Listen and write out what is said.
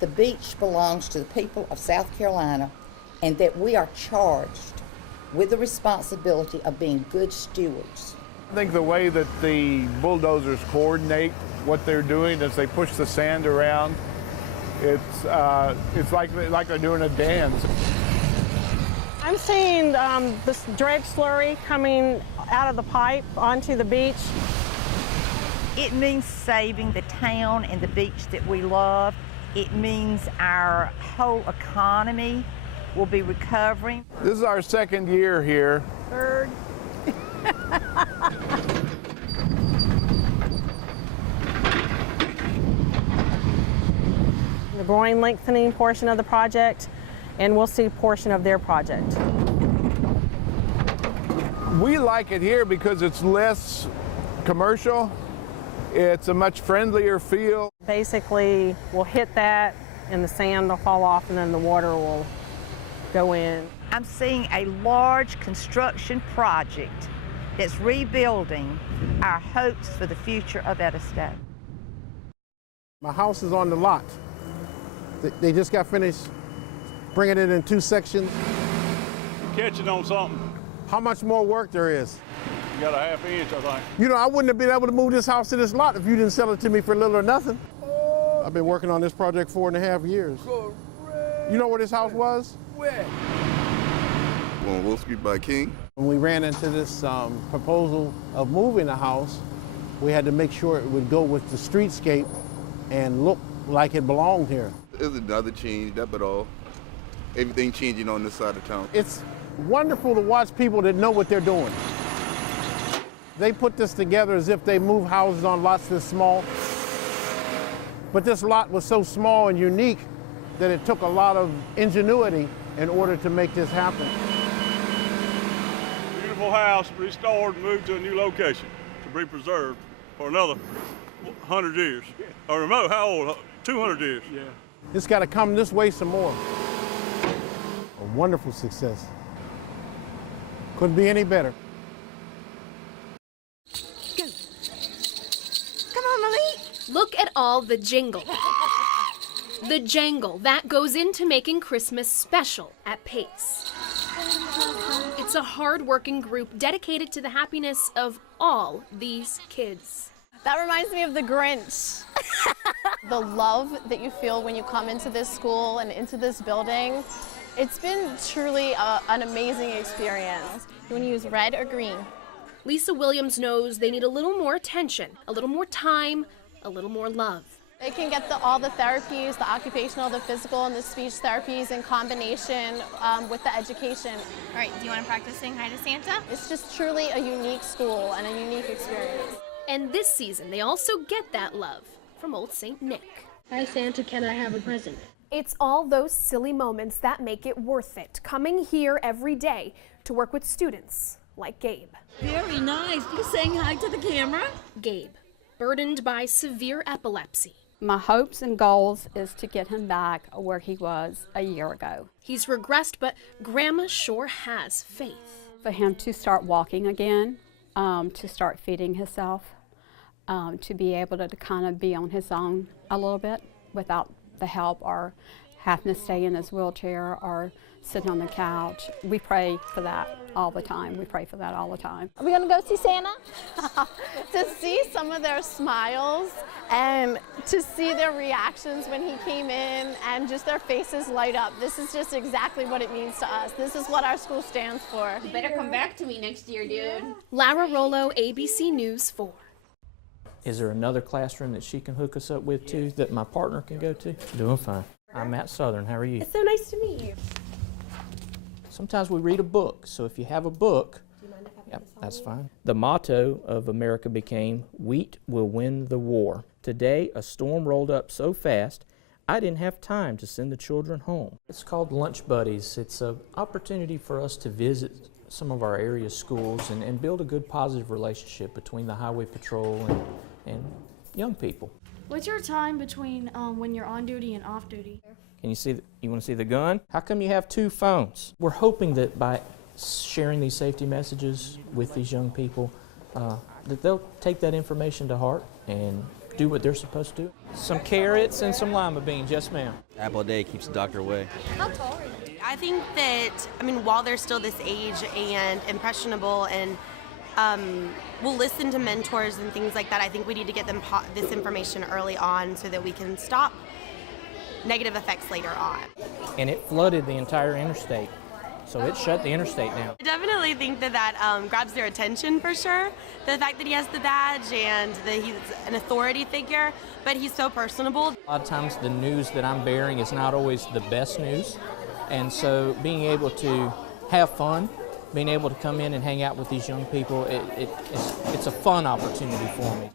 the beach belongs to the people of South Carolina and that we are charged with the responsibility of being good stewards. I think the way that the bulldozers coordinate what they're doing as they push the sand around, it's like they're doing a dance. I'm seeing this dredge slurry coming out of the pipe onto the beach. It means saving the town and the beach that we love. It means our whole economy will be recovering. This is our second year here. Third. The groin lengthening portion of the project, and we'll see a portion of their project. We like it here because it's less commercial. It's a much friendlier feel. Basically, we'll hit that and the sand will fall off and then the water will go in. I'm seeing a large construction project that's rebuilding our hopes for the future of Edisto. My house is on the lot. They just got finished bringing it in 2 sections. Catching on something. How much more work there is? You got a ½ inch, I think. You know, I wouldn't have been able to move this house to this lot if you didn't sell it to me for little or nothing. I've been working on this project 4.5 years. You know where this house was? Where? On Wciv by King. When we ran into this proposal of moving the house, we had to make sure it would go with the streetscape and look like it belonged here. There's another change, that but all. Everything changing on this side of town. It's wonderful to watch people that know what they're doing. They put this together as if they move houses on lots this small. But this lot was so small and unique that it took a lot of ingenuity in order to make this happen. Beautiful house, restored, and moved to a new location to be preserved for another 100 years. Or remote, how old? 200 years. Yeah. It's got to come this way some more. A wonderful success. Couldn't be any better. Go. Come on, Malik. Look at all the jingle. The jangle that goes into making Christmas special at Pace. It's a hard-working group dedicated to the happiness of all these kids. That reminds me of the Grinch. The love that you feel when you come into this school and into this building, it's been truly an amazing experience. You want to use red or green? Lisa Williams knows they need a little more attention, a little more time, a little more love. They can get all the therapies, the occupational, the physical, and the speech therapies in combination with the education. All right, do you want to practice saying hi to Santa? It's just truly a unique school and a unique experience. And this season, they also get that love from Old St. Nick. Hi, Santa, can I have a present? It's all those silly moments that make it worth it, coming here every day to work with students like Gabe. Very nice. You saying hi to the camera? Gabe, burdened by severe epilepsy. My hopes and goals is to get him back where he was a year ago. He's regressed, but Grandma sure has faith. For him to start walking again, to start feeding himself, to be able to kind of be on his own a little bit without the help or having to stay in his wheelchair or sitting on the couch. We pray for that all the time. We pray for that all the time. Are we gonna go see Santa? To see some of their smiles and to see their reactions when he came in and just their faces light up. This is just exactly what it means to us. This is what our school stands for. You better come back to me next year, dude. Lara Rollo, ABC News 4. Is there another classroom that she can hook us up with too, that my partner can go to? Doing fine. I'm Matt Southern. How are you? It's so nice to meet you. Sometimes we read a book, so if you have a book, that's fine. The motto of America became, "Wheat will win the war." Today, a storm rolled up so fast, I didn't have time to send the children home. It's called Lunch Buddies. It's an opportunity for us to visit some of our area schools and build a good positive relationship between the Highway Patrol and young people. What's your time between when you're on duty and off duty? Can you see, you want to see the gun? How come you have 2 phones? We're hoping that by sharing these safety messages with these young people, that they'll take that information to heart and do what they're supposed to do. Some carrots and some lima beans, yes ma'am. Apple a day keeps the doctor away. How tall are you? I think that, while they're still this age and impressionable and will listen to mentors and things like that, I think we need to get them this information early on so that we can stop negative effects later on. And it flooded the entire interstate. So it shut the interstate down. I definitely think that grabs their attention for sure. The fact that he has the badge and that he's an authority figure, but he's so personable. A lot of times the news that I'm bearing is not always the best news. And so being able to have fun, being able to come in and hang out with these young people, it's a fun opportunity for me.